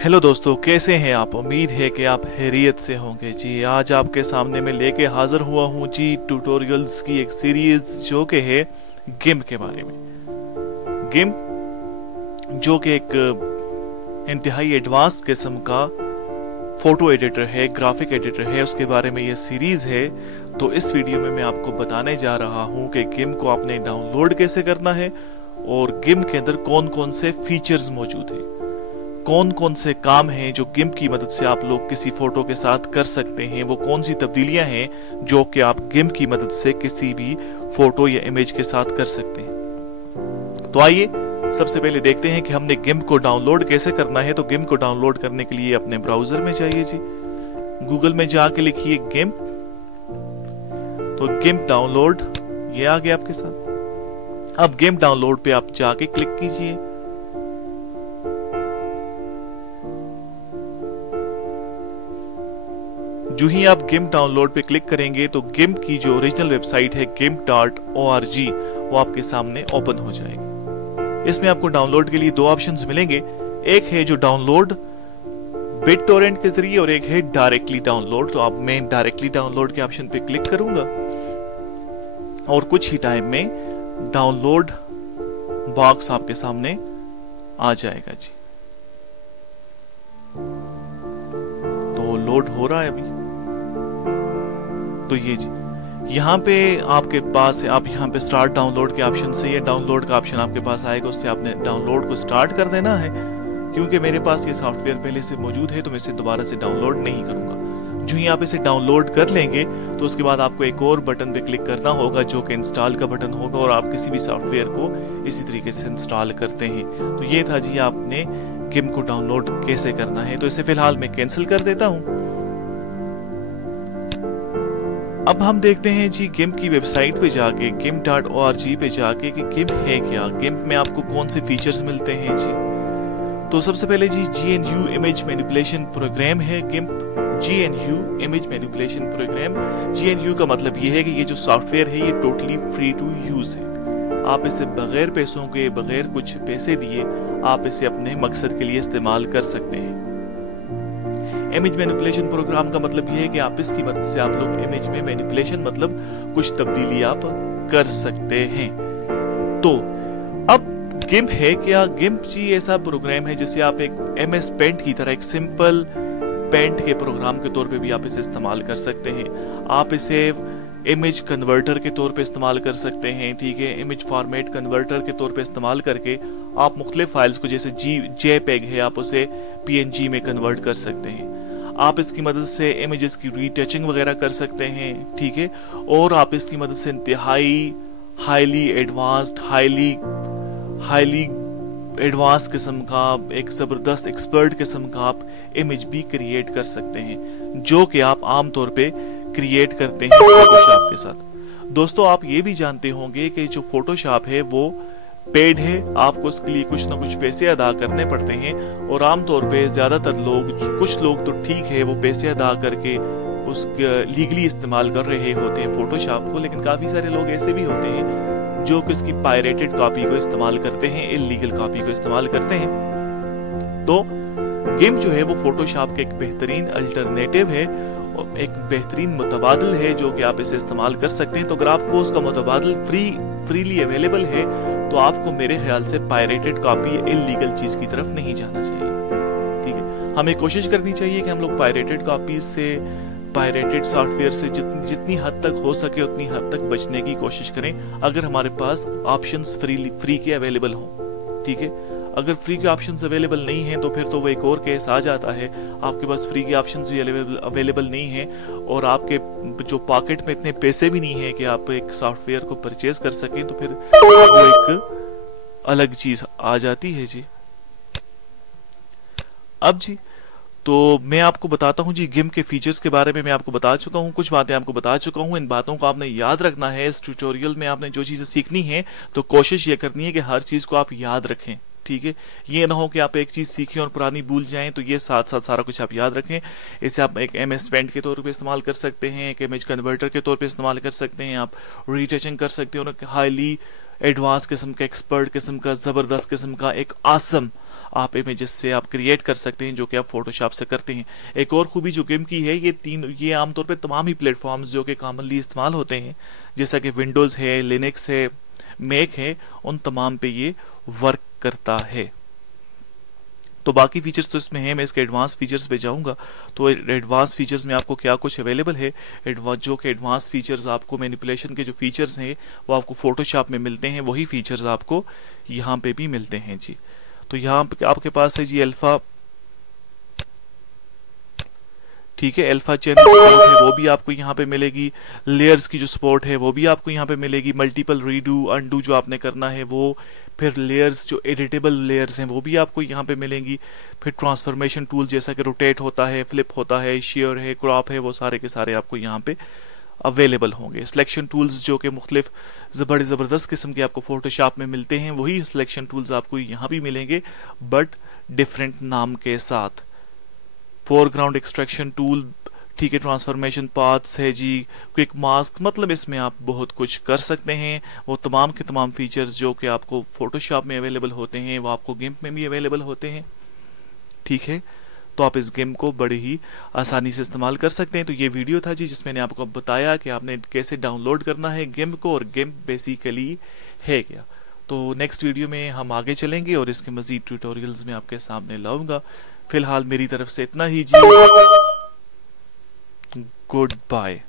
Hello दोस्तों, कैसे हैं आप? उम्मीद है कि आप खैरियत से होंगे जी। आज आपके सामने मैं लेके हाजिर हुआ हूँ जी ट्यूटोरियल्स की एक सीरीज जो कि है गिम्प के बारे में। गिम्प जो कि एक इंतहाई एडवांस किस्म का फोटो एडिटर है, ग्राफिक एडिटर है, उसके बारे में ये सीरीज है। तो इस वीडियो में मैं आपको बताने जा रहा हूँ कि गिम्प को आपने डाउनलोड कैसे करना है और गिम्प के अंदर कौन कौन से फीचर्स मौजूद हैं, कौन कौन से काम हैं जो गिम्प की मदद से आप लोग किसी फोटो के साथ कर सकते हैं, वो कौन सी तब्दीलियां हैं जो कि आप गिम्प की मदद से किसी भी फोटो या इमेज के साथ कर सकते हैं। तो आइए सबसे पहले देखते हैं कि हमने गिम्प को डाउनलोड कैसे करना है। तो गिम्प को डाउनलोड करने के लिए अपने ब्राउजर में जाइए जी, गूगल में जाके लिखिए गिम्प। तो गिम्प डाउनलोड ये आ गया आपके साथ। अब गिम्प डाउनलोड पे आप जाके क्लिक कीजिए। जो ही आप गिम्प डाउनलोड पे क्लिक करेंगे तो गिम्प की जो ओरिजिनल वेबसाइट है gimp.org वो आपके सामने ओपन हो जाएगी। इसमें आपको डाउनलोड के लिए दो ऑप्शंस मिलेंगे, एक है जो डाउनलोड BitTorrent के जरिए और एक है डायरेक्टली डाउनलोड। तो अब मैं डायरेक्टली डाउनलोड के ऑप्शन पे क्लिक करूंगा और कुछ ही टाइम में डाउनलोड बॉक्स आपके सामने आ जाएगा जी। तो लोड हो रहा है अभी। तो ये जी यहाँ पे आपके पास है, आप यहाँ पे स्टार्ट डाउनलोड के ऑप्शन से ये डाउनलोड का ऑप्शन आपके पास आएगा, उससे आपने डाउनलोड को स्टार्ट कर देना है। क्योंकि मेरे पास ये सॉफ्टवेयर पहले से मौजूद है तो मैं इसे दोबारा से डाउनलोड नहीं करूंगा। जो ही आप इसे डाउनलोड कर लेंगे तो उसके बाद आपको एक और बटन पे क्लिक करना होगा जो कि इंस्टॉल का बटन होगा, और आप किसी भी सॉफ्टवेयर को इसी तरीके से इंस्टॉल करते हैं। तो ये था जी आपने गिम्प को डाउनलोड कैसे करना है। तो इसे फिलहाल मैं कैंसिल कर देता हूं। अब हम देखते हैं जी गिम्प की वेबसाइट पे जाके gimp.org पे जाके कि गिम्प है क्या, गिम्प में आपको कौन से फीचर्स मिलते हैं जी। तो सबसे पहले G GNU image manipulation program है GIMP. GNU image manipulation program, GNU का मतलब ये है कि ये जो सॉफ्टवेयर है ये टोटली फ्री टू यूज है। आप इसे बगैर पैसों के, बगैर कुछ पैसे दिए आप इसे अपने मकसद के लिए इस्तेमाल कर सकते हैं। इमेज मैनिपुलेशन प्रोग्राम का मतलब यह है कि आप इसकी मदद से आप लोग इमेज में मैनिपुलेशन मतलब कुछ तब्दीली आप कर सकते हैं। तो अब गिम्प है क्या? गिम्प जी ऐसा प्रोग्राम है जिसे आप एक MS पेंट की तरह, एक सिंपल पेंट के प्रोग्राम के तौर पे भी आप इसे इस्तेमाल कर सकते हैं। आप इसे इमेज कन्वर्टर के तौर पे इस्तेमाल कर सकते हैं, ठीक है। इमेज फॉर्मेट कन्वर्टर के तौर पे इस्तेमाल करके आप मुख्तलिफ फाइल्स को, जैसे JPEG है, आप उसे PNG में कन्वर्ट कर सकते हैं। आप इसकी मदद से इमेजेस की रीटचिंग वगैरह कर सकते हैं, ठीक है। और आप इसकी मदद से इंतहाई हाईली एडवांस्ड, हाईली एडवांस किस्म का, एक जबरदस्त एक्सपर्ट किस्म का आप इमेज भी क्रिएट कर सकते हैं, जो कि आप आमतौर पे क्रिएट करते हैं फोटोशॉप के साथ। दोस्तों आप ये भी जानते होंगे कि जो फोटोशॉप है वो पेड है, आपको उसके लिए कुछ ना कुछ पैसे अदा करने पड़ते हैं। और आमतौर पे ज्यादातर लोग, कुछ लोग तो ठीक है वो पैसे अदा करके उसका लीगली इस्तेमाल कर रहे होते हैं फोटोशॉप को, लेकिन काफी सारे लोग ऐसे भी होते हैं जो कि उसकी पायरेटेड कॉपी को इस्तेमाल करते हैं, इल्लीगल कॉपी को इस्तेमाल करते हैं। तो गिम्प जो है वो फोटोशॉप का एक बेहतरीन अल्टरनेटिव है, एक बेहतरीन मुतबादिल है जो कि आप इसे इस्तेमाल कर सकते हैं। तो अगर आपको उसका मुतबादिल फ्रीली अवेलेबल है तो आपको मेरे ख्याल से पायरेटेड कॉपी, इल्लीगल चीज की तरफ नहीं जाना चाहिए, ठीक है। हमें कोशिश करनी चाहिए कि हम लोग पायरेटेड कॉपीज से, पायरेटेड सॉफ्टवेयर से जितनी हद तक हो सके उतनी हद तक बचने की कोशिश करें, अगर हमारे पास ऑप्शंस फ्री के अवेलेबल हों, ठीक है। अगर फ्री के ऑप्शंस अवेलेबल नहीं हैं तो फिर तो वो एक और केस आ जाता है, आपके पास फ्री के ऑप्शंस भी अवेलेबल नहीं हैं और आपके जो पॉकेट में इतने पैसे भी नहीं है कि आप एक सॉफ्टवेयर को परचेज कर सकें, तो फिर वो एक अलग चीज आ जाती है जी। अब जी तो मैं आपको बताता हूं जी गिम्प के फीचर्स के बारे में मैं आपको बता चुका हूं, कुछ बातें आपको बता चुका हूं। इन बातों को आपने याद रखना है। इस ट्यूटोरियल में आपने जो चीजें सीखनी है तो कोशिश ये करनी है कि हर चीज को आप याद रखें, ठीक है। ये ना हो कि आप एक चीज सीखें और पुरानी भूल जाएं, तो ये साथ साथ सारा कुछ आप याद रखें। इसे आप एक MS पेंट के तौर पे इस्तेमाल कर सकते हैं, एक इमेज कन्वर्टर के तौर पे इस्तेमाल कर सकते हैं, आप रीटचिंग कर सकते हैं और हाईली एडवांस किस्म का, एक्सपर्ट किस्म का, जबरदस्त किस्म का, एक आसम आप इमेजेस से आप क्रिएट कर सकते हैं, जो कि आप फोटोशॉप से करते हैं। एक और खूबी जो गिम्प की है, ये आमतौर पे तमाम ही प्लेटफॉर्म्स जो कि कॉमनली इस्तेमाल होते हैं, जैसा कि विंडोज़ है, लिनक्स है, मैक है, उन तमाम पे ये वर्क करता है। तो बाकी फीचर्स तो इसमें है, मैं इसके एडवांस फीचर्स पे जाऊंगा। तो एडवांस फीचर्स में आपको क्या कुछ अवेलेबल है, जो कि एडवांस फीचर्स आपको मैनिपुलेशन के जो फीचर्स हैं वो आपको फोटोशॉप में मिलते हैं, वही फीचर्स आपको यहाँ पे भी मिलते हैं जी। तो यहाँ पे आपके पास है जी अल्फा, ठीक है, अल्फा चैनल सपोर्ट है वो भी आपको यहाँ पे मिलेगी। लेयर्स की जो सपोर्ट है वो भी आपको यहाँ पे मिलेगी। मल्टीपल रीडू अनडू जो आपने करना है वो, फिर लेयर्स जो एडिटेबल लेयर्स हैं वो भी आपको यहाँ पे मिलेंगी। फिर ट्रांसफॉर्मेशन टूल जैसा कि रोटेट होता है, फ्लिप होता है, शेयर है, क्रॉप है, वो सारे के सारे आपको यहाँ पे अवेलेबल होंगे। सिलेक्शन टूल्स जो कि मुख्तलिफ बड़े ज़बरदस्त किस्म के आपको फोटोशॉप में मिलते हैं, वही सिलेक्शन टूल्स आपको यहाँ भी मिलेंगे, बट डिफरेंट नाम के साथ। फोरग्राउंड एक्सट्रैक्शन टूल, ठीक है, ट्रांसफॉर्मेशन पाथ्स है जी, क्विक मास्क, मतलब इसमें आप बहुत कुछ कर सकते हैं। वो तमाम के तमाम फीचर्स जो कि आपको फोटोशॉप में अवेलेबल होते हैं वो आपको गिम्प में भी अवेलेबल होते हैं, ठीक है। तो आप इस गिम्प को बड़े ही आसानी से इस्तेमाल कर सकते हैं। तो ये वीडियो था जी जिसमें मैंने आपको बताया कि आपने कैसे डाउनलोड करना है गिम्प को, और गिम्प बेसिकली है क्या। तो नेक्स्ट वीडियो में हम आगे चलेंगे और इसके मज़ीद ट्यूटोरियल्स में आपके सामने लाऊंगा। फिलहाल मेरी तरफ से इतना ही जी, गुड बाय।